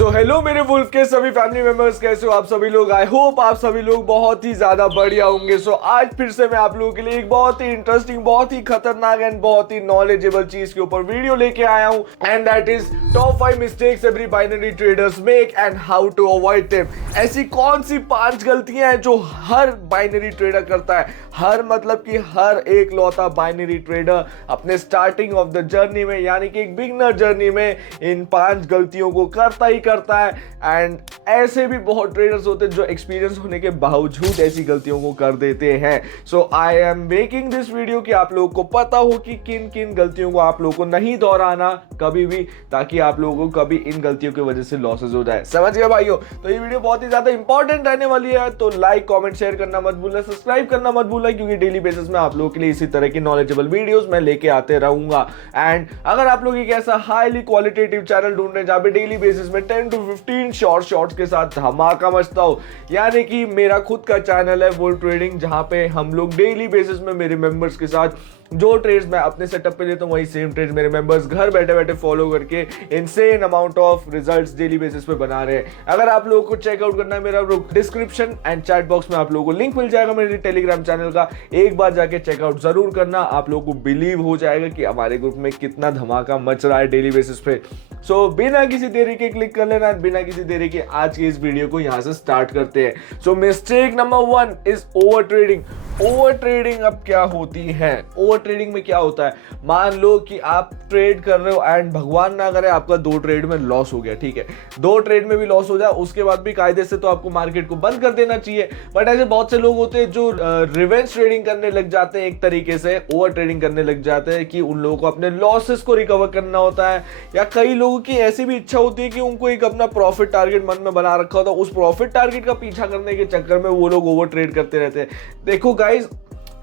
So hello मेरे wolf के सभी फैमिली मेंबर्स, कैसे हो आप सभी लोग। आई होप आप सभी लोग बहुत ही ज्यादा बढ़िया होंगे। सो आज फिर से मैं आप लोगों के लिए एक बहुत ही इंटरेस्टिंग, बहुत ही खतरनाक एंड बहुत ही नॉलेजेबल चीज के ऊपर वीडियो लेके आया हूं, and that is top 5 mistakes every binary traders make and how to avoid them. ऐसी कौन सी 5 गलतियां हैं जो हर बाइनरी ट्रेडर करता है, हर मतलब कि हर एक लौता बाइनरी ट्रेडर अपने स्टार्टिंग ऑफ द जर्नी में, यानी कि एक बिगनर जर्नी में इन 5 गलतियों को करता ही करता है। एंड ऐसे भी बहुत ट्रेडर्स होते हैं जो एक्सपीरियंस होने के बावजूद ऐसी गलतियों को कर देते हैं। So I am making this video कि आप लोगों को पता हो कि किन किन गलतियों को आप लोगों को नहीं दोहराना कभी भी, ताकि आप लोगों को कभी इन गलतियों की वजह से लॉसेज हो जाए। समझ गए भाइयों? तो ये वीडियो बहुत ही ज्यादा इंपॉर्टेंट रहने वाली है, तो लाइक कमेंट शेयर करना मत भूलना, सब्सक्राइब करना मत भूलना, क्योंकि डेली बेसिस में आप लोगों के लिए इसी तरह की नॉलेजेबल वीडियोस मैं लेके आते रहूंगा। एंड अगर आप लोग एक ऐसा हाईली क्वालिटेटिव चैनल ढूंढ रहे हैं जहां पे डेली बेसिस में 10 to 15 शॉर्ट्स के साथ धमाका मचता हो, यानी कि मेरा खुद का चैनल है वुल्फ ट्रेडिंग, जहां पे हम लोग डेली बेसिस में मेरे मेंबर्स के साथ जो ट्रेड्स मैं अपने सेटअप पे लेता हूं वही सेम ट्रेड्स मेरे मेंबर्स घर बैठे बैठे फॉलो करके insane amount of results daily basis पे बना रहे हैं। अगर आप लोगों को चेकआउट करना है, मेरा डिस्क्रिप्शन एंड चैट बॉक्स में आप लोगों को लिंक मिल जाएगा मेरे टेलीग्राम चैनल का। एक बार जाके चेकआउट जरूर करना, आप लोगों को बिलीव हो जाएगा कि हमारे ग्रुप में कितना धमाका मच रहा है डेली बेसिस पे। सो बिना किसी देरी के क्लिक कर लेना, बिना किसी देरी के आज की इस वीडियो को यहां से स्टार्ट करते हैं। So mistake number 1 is over trading. Over trading अब क्या होती है? ओवर ट्रेडिंग में क्या होता है, मान लो कि आप ट्रेड कर रहे हो एंड भगवान ना करे आपका 2 ट्रेड में लॉस हो गया, ठीक है, 2 ट्रेड में भी लॉस हो जाए, उसके बाद भी कायदे से तो आपको मार्केट को बंद कर देना चाहिए। बट ऐसे बहुत से लोग होते हैं जो रिवेंज ट्रेडिंग करने लग जाते हैं, एक तरीके से ओवर ट्रेडिंग करने लग जाते हैं कि उन लोगों को अपने लॉसेस को रिकवर करना होता है, या कई लोगों की ऐसी भी इच्छा होती है कि उनको एक अपना प्रॉफिट टारगेट मन में बना रखा होता है, उस प्रॉफिट टारगेट का पीछा करने के चक्कर में वो लोग ओवर ट्रेड करते रहते हैं। देखो गाइस,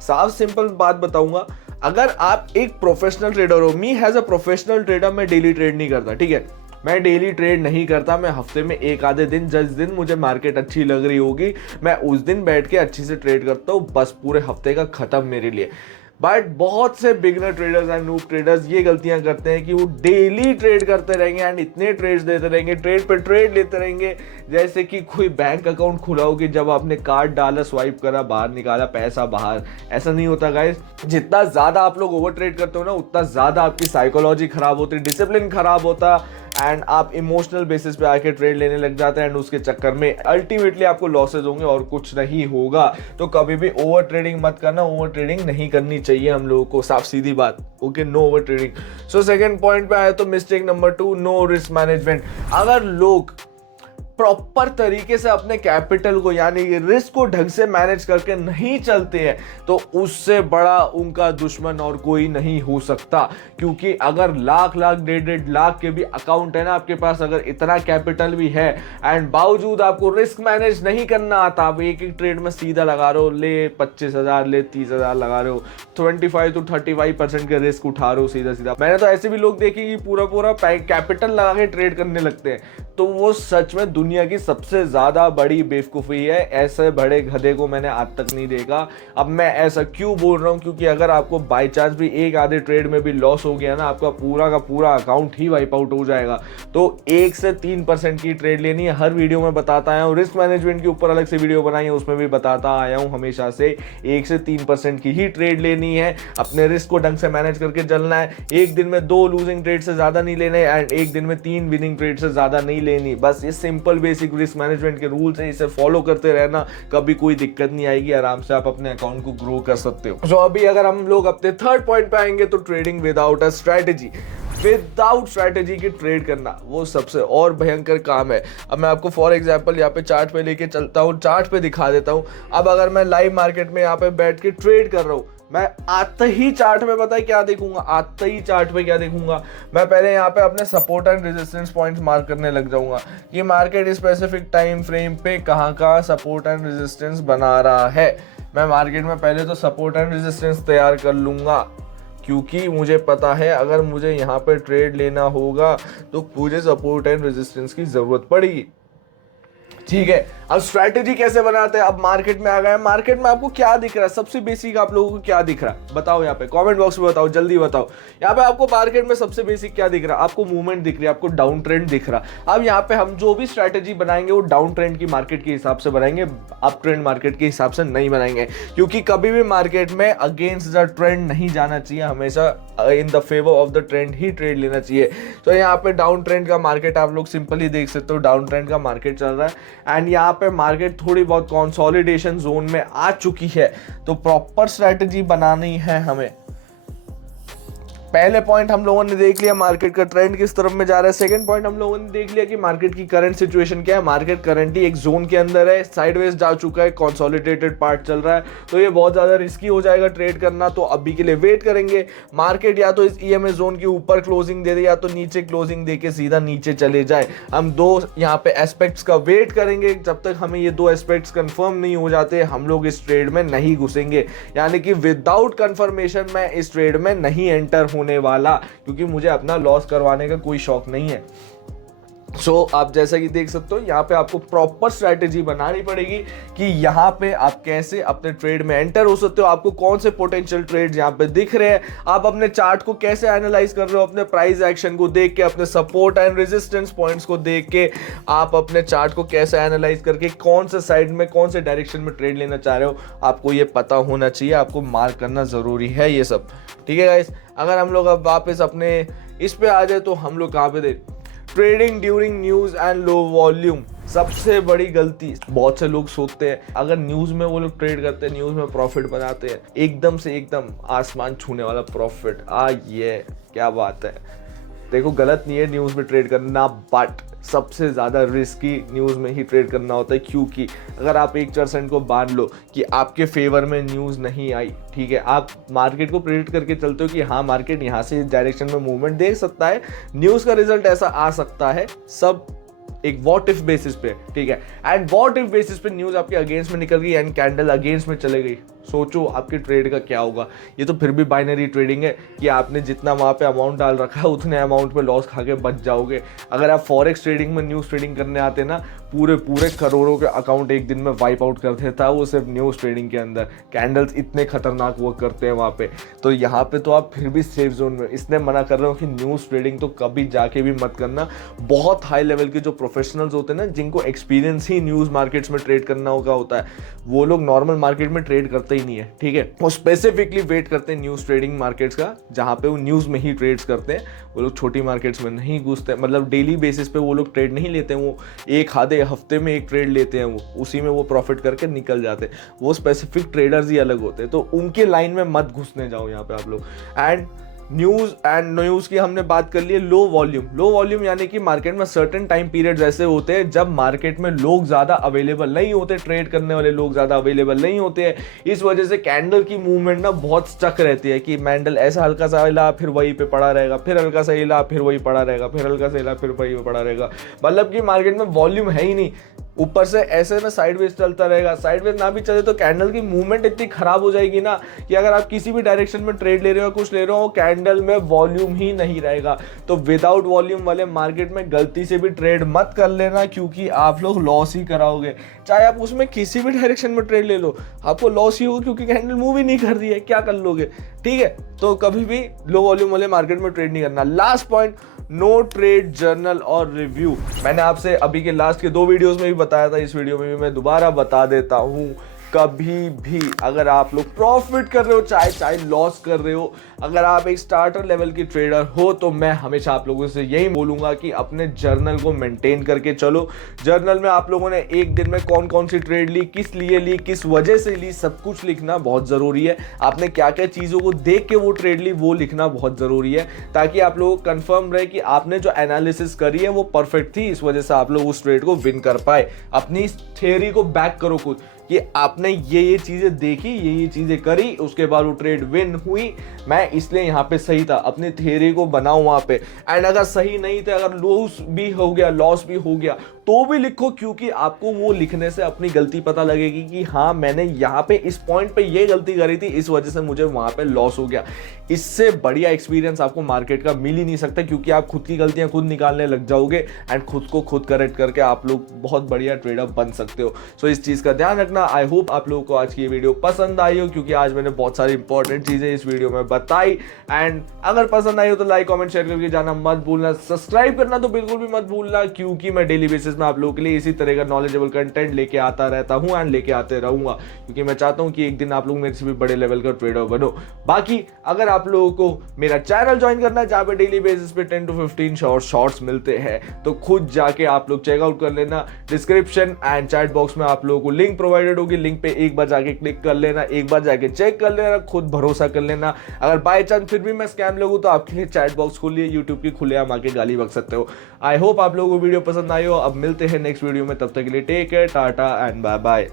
साफ सिंपल बात बताऊंगा, अगर आप एक प्रोफेशनल ट्रेडर हो, मी हैज अ प्रोफेशनल ट्रेडर, मैं डेली ट्रेड नहीं करता, ठीक है, मैं डेली ट्रेड नहीं करता, मैं हफ्ते में एक आधे दिन, जिस दिन मुझे मार्केट अच्छी लग रही होगी मैं उस दिन बैठ के अच्छी से ट्रेड करता हूँ, बस पूरे हफ्ते का खत्म मेरे लिए। बट बहुत से beginner traders and noob traders ये गलतियां करते हैं कि वो डेली ट्रेड करते रहेंगे एंड इतने ट्रेड्स देते रहेंगे, ट्रेड पे ट्रेड लेते रहेंगे, जैसे कि कोई बैंक अकाउंट खुला हो कि जब आपने कार्ड डाला, स्वाइप करा, बाहर निकाला पैसा बाहर। ऐसा नहीं होता गाइस। जितना ज्यादा आप लोग ओवर ट्रेड करते हो ना, उतना ज्यादा आपकी साइकोलॉजी खराब होती है, डिसिप्लिन खराब होता, एंड आप इमोशनल बेसिस पे आके ट्रेड लेने लग जाते हैं, एंड उसके चक्कर में अल्टीमेटली आपको लॉसेज होंगे और कुछ नहीं होगा। तो कभी भी ओवर ट्रेडिंग मत करना, ओवर ट्रेडिंग नहीं करनी चाहिए हम लोगों को, साफ सीधी बात। Okay, no over trading. So second point पे आया तो mistake number 2, no risk management. अगर लोग प्रॉपर तरीके से अपने कैपिटल को यानी कि रिस्क को ढंग से मैनेज करके नहीं चलते हैं, तो उससे बड़ा उनका दुश्मन और कोई नहीं हो सकता। क्योंकि अगर लाख 1.5 लाख के भी अकाउंट है ना आपके पास, अगर इतना कैपिटल भी है एंड बावजूद आपको रिस्क मैनेज नहीं करना आता, आप एक एक ट्रेड में सीधा लगा रहे हो, ले 25,000 ले 30,000 लगा रहे हो, 25 to 35% के रिस्क उठा रहे हो सीधा सीधा। मैंने तो ऐसे भी लोग देखे कि पूरा कैपिटल लगा के ट्रेड करने लगते हैं, तो वो सच में दुनिया की सबसे ज्यादा बड़ी बेवकूफी है। ऐसे बड़े गधे को मैंने आज तक नहीं देखा। अब मैं ऐसा क्यों बोल रहा हूं, क्योंकि अगर आपको बाय चांस भी एक आधे ट्रेड में भी लॉस हो गया ना, आपका पूरा का पूरा अकाउंट ही वाइप आउट हो जाएगा। तो 1 से 3% की ट्रेड लेनी है, हर वीडियो में बताता आया हूं। रिस्क मैनेजमेंट के ऊपर अलग से वीडियो बनाई है, उसमें भी बताता आया हूं हमेशा से, 1 से 3% की ही ट्रेड लेनी है, अपने रिस्क को ढंग से मैनेज करके चलना है। एक दिन में 2 लूजिंग ट्रेड से ज्यादा नहीं लेने एंड एक दिन में 3 विनिंग ट्रेड से ज्यादा नहीं लेनी। बस ये सिंपल बेसिक रिस्क मैनेजमेंट के रूल्स है, इसे फॉलो करते रहना, कभी कोई दिक्कत नहीं आएगी, आराम से आप अपने अकाउंट को ग्रो कर सकते हो। अभी अगर हम लोग अपने थर्ड पॉइंट पे आएंगे तो trading without a strategy. Without strategy की ट्रेड करना वो सबसे और भयंकर काम है। अब मैं आपको फॉर एग्जांपल यहाँ पे चार्ट पे लेके चलता हूँ, चार्ट पे दिखा देता हूँ। अब अगर मैं लाइव मार्केट में यहाँ पे बैठ के ट्रेड कर रहा हूँ, मैं आते ही चार्ट में पता है क्या देखूंगा, आते ही चार्ट पे क्या देखूंगा, मैं पहले यहाँ पे अपने support and resistance points mark करने लग जाऊंगा कि मार्केट स्पेसिफिक टाइम फ्रेम पे कहाँ का सपोर्ट एंड रेजिस्टेंस बना रहा है। मैं मार्केट में पहले तो सपोर्ट एंड रेजिस्टेंस तैयार कर लूंगा, क्योंकि मुझे पता है अगर मुझे यहाँ पे ट्रेड लेना होगा तो मुझे सपोर्ट एंड रेजिस्टेंस की जरूरत पड़ेगी। ठीक है। अब स्ट्रैटेजी कैसे बनाते हैं, अब मार्केट में आ गए, मार्केट में आपको क्या दिख रहा है, सबसे बेसिक आप लोगों को क्या दिख रहा है बताओ, यहाँ पे कमेंट बॉक्स में बताओ, जल्दी बताओ। यहाँ पे आपको मार्केट में सबसे बेसिक क्या दिख रहा है, आपको मूवमेंट दिख रही है, आपको डाउन ट्रेंड दिख रहा है। अब यहाँ पे हम जो भी स्ट्रैटेजी बनाएंगे वो डाउन ट्रेंड की मार्केट के हिसाब से बनाएंगे, अप ट्रेंड मार्केट के हिसाब से नहीं बनाएंगे, क्योंकि कभी भी मार्केट में अगेंस्ट द ट्रेंड नहीं जाना चाहिए, हमेशा in the favour of the trend he trade लेना चाहिए। तो यहाँ पे डाउन ट्रेंड का मार्केट आप लोग सिंपली देख सकते हो, डाउन ट्रेंड का मार्केट चल रहा है एंड यहाँ पे मार्केट थोड़ी बहुत कंसोलिडेशन जोन में आ चुकी है। तो प्रॉपर स्ट्रैटेजी बनानी है हमें। पहले पॉइंट हम लोगों ने देख लिया मार्केट का ट्रेंड किस तरफ में जा रहा है। सेकंड पॉइंट हम लोगों ने देख लिया कि मार्केट की करंट सिचुएशन क्या है, मार्केट करंटली एक जोन के अंदर है, साइडवेज जा चुका है, कंसोलिडेटेड पार्ट चल रहा है, तो ये बहुत ज़्यादा रिस्की हो जाएगा ट्रेड करना। तो अभी के लिए वेट करेंगे, मार्केट या तो इस ईएमए जोन के ऊपर क्लोजिंग दे दे या तो नीचे क्लोजिंग दे के सीधा नीचे चले जाए। हम दो यहाँ पे एस्पेक्ट्स का वेट करेंगे, जब तक हमें ये दो एस्पेक्ट्स कंफर्म नहीं हो जाते हम लोग इस ट्रेड में नहीं घुसेंगे, यानी कि विदाउट कंफर्मेशन मैं इस ट्रेड में नहीं एंटर होने वाला, क्योंकि मुझे अपना लॉस करवाने का कोई शौक नहीं है। आप जैसा कि देख सकते हो यहाँ पे आपको प्रॉपर स्ट्रैटेजी बनानी पड़ेगी कि यहाँ पे आप कैसे अपने ट्रेड में एंटर हो सकते हो, आपको कौन से पोटेंशियल ट्रेड्स यहाँ पे दिख रहे हैं, आप अपने चार्ट को कैसे एनालाइज कर रहे हो, अपने प्राइस एक्शन को देख के, अपने सपोर्ट एंड रेजिस्टेंस पॉइंट्स को देख के, आप अपने चार्ट को कैसे एनालाइज करके कौन से साइड में कौन से डायरेक्शन में ट्रेड लेना चाह रहे हो, आपको ये पता होना चाहिए, आपको मार्क करना जरूरी है ये सब। ठीक है गाइस, अगर हम लोग अब वापस अपने इस पे आ जाए तो हम लोग कहाँ पे थे, trading during news and low volume. सबसे बड़ी गलती बहुत से लोग सोचते हैं अगर न्यूज में वो लोग ट्रेड करते हैं, न्यूज में प्रॉफिट बनाते हैं, एकदम से एकदम आसमान छूने वाला प्रॉफिट, ये क्या बात है। देखो गलत नहीं है न्यूज में ट्रेड करना, बट सबसे ज़्यादा रिस्की न्यूज़ में ही ट्रेड करना होता है, क्योंकि अगर आप 1% को मान लो कि आपके फेवर में न्यूज़ नहीं आई, ठीक है, आप मार्केट को प्रेडिक्ट करके चलते हो कि हाँ मार्केट यहाँ से इस डायरेक्शन में मूवमेंट दे सकता है, न्यूज़ का रिजल्ट ऐसा आ सकता है, सब एक व्हाट इफ बेसिस पे, ठीक है, एंड व्हाट इफ बेसिस पे न्यूज़ आपके अगेंस्ट में निकल गई एंड कैंडल अगेंस्ट में चले गई, सोचो आपके ट्रेड का क्या होगा। ये तो फिर भी बाइनरी ट्रेडिंग है कि आपने जितना वहाँ पे अमाउंट डाल रखा है उतने अमाउंट पे लॉस खा के बच जाओगे। अगर आप फॉरेक्स ट्रेडिंग में न्यूज़ ट्रेडिंग करने आते ना, पूरे करोड़ों के अकाउंट एक दिन में वाइप आउट कर देता, वो सिर्फ न्यूज़ ट्रेडिंग के अंदर। कैंडल्स इतने खतरनाक वर्क करते हैं वहाँ पे, तो यहाँ पे तो आप फिर भी सेफ जोन में। इसलिए मना कर रहा हूँ कि न्यूज़ ट्रेडिंग तो कभी जाके भी मत करना। बहुत हाई लेवल के जो प्रोफेशनल्स होते हैं ना, जिनको एक्सपीरियंस ही न्यूज़ मार्केट्स में ट्रेड करना होता है, वो लोग नॉर्मल मार्केट में ट्रेड करते ही नहीं है, ठीक है। वो स्पेसिफिकली वेट करते हैं न्यूज़ ट्रेडिंग मार्केट्स का, जहाँ पे वो न्यूज़ में ही ट्रेड्स करते हैं। वो लोग छोटी मार्केट्स में नहीं घुसते, मतलब डेली बेसिस पे वो लोग ट्रेड नहीं लेते हैं, वो एक आधे हफ्ते में एक ट्रेड लेते हैं, वो उसी में वो प्रॉफिट करके निकल जाते हैं। वो स्पेसिफिक ट्रेडर्स ही अलग होते हैं, तो उनके लाइन में मत घुसने जाओ यहाँ पे आप लोग। एंड न्यूज़ की हमने बात कर ली है। लो वॉल्यूम यानी कि मार्केट में सर्टेन टाइम पीरियड्स ऐसे होते हैं जब मार्केट में लोग ज़्यादा अवेलेबल नहीं होते, ट्रेड करने वाले लोग ज़्यादा अवेलेबल नहीं होते हैं। इस वजह से कैंडल की मूवमेंट ना बहुत स्टक रहती है कि कैंडल ऐसा हल्का सा हिला फिर वहीं पे पड़ा रहेगा, फिर हल्का सा हिला फिर वही पड़ा रहेगा, फिर हल्का सा हिला फिर वही पे पड़ा रहेगा। मतलब कि मार्केट में वॉल्यूम है ही नहीं, ऊपर से ऐसे में साइडवेज चलता रहेगा। साइडवेज ना भी चले तो कैंडल की मूवमेंट इतनी खराब हो जाएगी ना कि अगर आप किसी भी डायरेक्शन में ट्रेड ले रहे हो, कुछ ले रहे हो, कैंडल में वॉल्यूम ही नहीं रहेगा। तो विदाउट वॉल्यूम वाले मार्केट में गलती से भी ट्रेड मत कर लेना, क्योंकि आप लोग लॉस ही कराओगे। चाहे आप उसमें किसी भी डायरेक्शन में ट्रेड ले लो, आपको लॉस ही होगा, क्योंकि कैंडल मूव ही नहीं कर रही है, क्या कर लोगे, ठीक है। तो कभी भी लो वॉल्यूम वाले मार्केट में ट्रेड नहीं करना। Last point, no trade journal और रिव्यू। मैंने आपसे अभी के लास्ट के 2 वीडियोस में भी बताया था, इस वीडियो में भी मैं दोबारा बता देता हूँ। कभी भी अगर आप लोग प्रॉफिट कर रहे हो, चाहे लॉस कर रहे हो, अगर आप एक स्टार्टर लेवल की ट्रेडर हो, तो मैं हमेशा आप लोगों से यही बोलूंगा कि अपने जर्नल को मेंटेन करके चलो। जर्नल में आप लोगों ने एक दिन में कौन कौन सी ट्रेड ली, किस लिए ली, किस वजह से ली, सब कुछ लिखना बहुत ज़रूरी है। आपने क्या क्या चीज़ों को देख के वो ट्रेड ली, वो लिखना बहुत ज़रूरी है, ताकि आप लोगों को कन्फर्म रहे कि आपने जो एनालिसिस करी है वो परफेक्ट थी, इस वजह से आप लोग उस ट्रेड को विन कर पाए। अपनी थियरी को बैक करो खुद कि आपने ये चीज़ें देखी, ये चीज़ें करी, उसके बाद वो ट्रेड विन हुई, मैं इसलिए यहाँ पे सही था। अपनी थियरी को बनाओ वहाँ पे। एंड अगर सही नहीं थे, अगर लॉस भी हो गया, तो भी लिखो, क्योंकि आपको वो लिखने से अपनी गलती पता लगेगी कि हाँ मैंने यहाँ पे इस पॉइंट पे ये गलती करी थी, इस वजह से मुझे वहाँ पे लॉस हो गया। इससे बढ़िया एक्सपीरियंस आपको मार्केट का मिल ही नहीं सकता, क्योंकि आप खुद की गलतियां खुद निकालने लग जाओगे एंड खुद को खुद करेक्ट करके आप लोग बहुत बढ़िया ट्रेडर बन सकते हो। सो इस चीज़ का ध्यान रखना। आई होप आप लोगों को आज की ये वीडियो पसंद आई हो, क्योंकि आज मैंने बहुत सारी इंपॉर्टेंट चीज़ें इस वीडियो में बताई। एंड अगर पसंद आई हो तो लाइक कमेंट शेयर करके जाना मत भूलना। सब्सक्राइब करना तो बिल्कुल भी मत भूलना, क्योंकि मैं डेली बेसिस में आप लोगों के लिए इसी तरह का नॉलेजेबल कंटेंट लेके आता रहता हूँ एंड लेके आते रहूंगा, क्योंकि मैं चाहता हूँ कि एक दिन आप लोग मेरे से भी बड़े लेवल का ट्रेडर बनो। बाकी अगर आप लोगों को मेरा चैनल ज्वाइन करना है जहाँ पे डेली बेसिस पे 10 to 15 शॉर्ट्स मिलते हैं, तो खुद जाके आप लोग चेकआउट कर लेना। डिस्क्रिप्शन एंड चैट बॉक्स में आप लोगों को लिंक प्रोवाइडेड होगी, लिंक पे एक बार जाके क्लिक कर लेना, एक बार जाके चेक कर लेना, खुद भरोसा कर लेना। अगर बाय चांस फिर भी मैं स्कैम लगूँ तो आपके लिए चैट बॉक्स खोलिए, यूट्यूब की खुलेआम आके गाली बक सकते हो। आई होप आप लोगों को वीडियो पसंद आई हो। अब मिलते हैं नेक्स्ट वीडियो में, तब तक के लिए take care, tata and bye bye.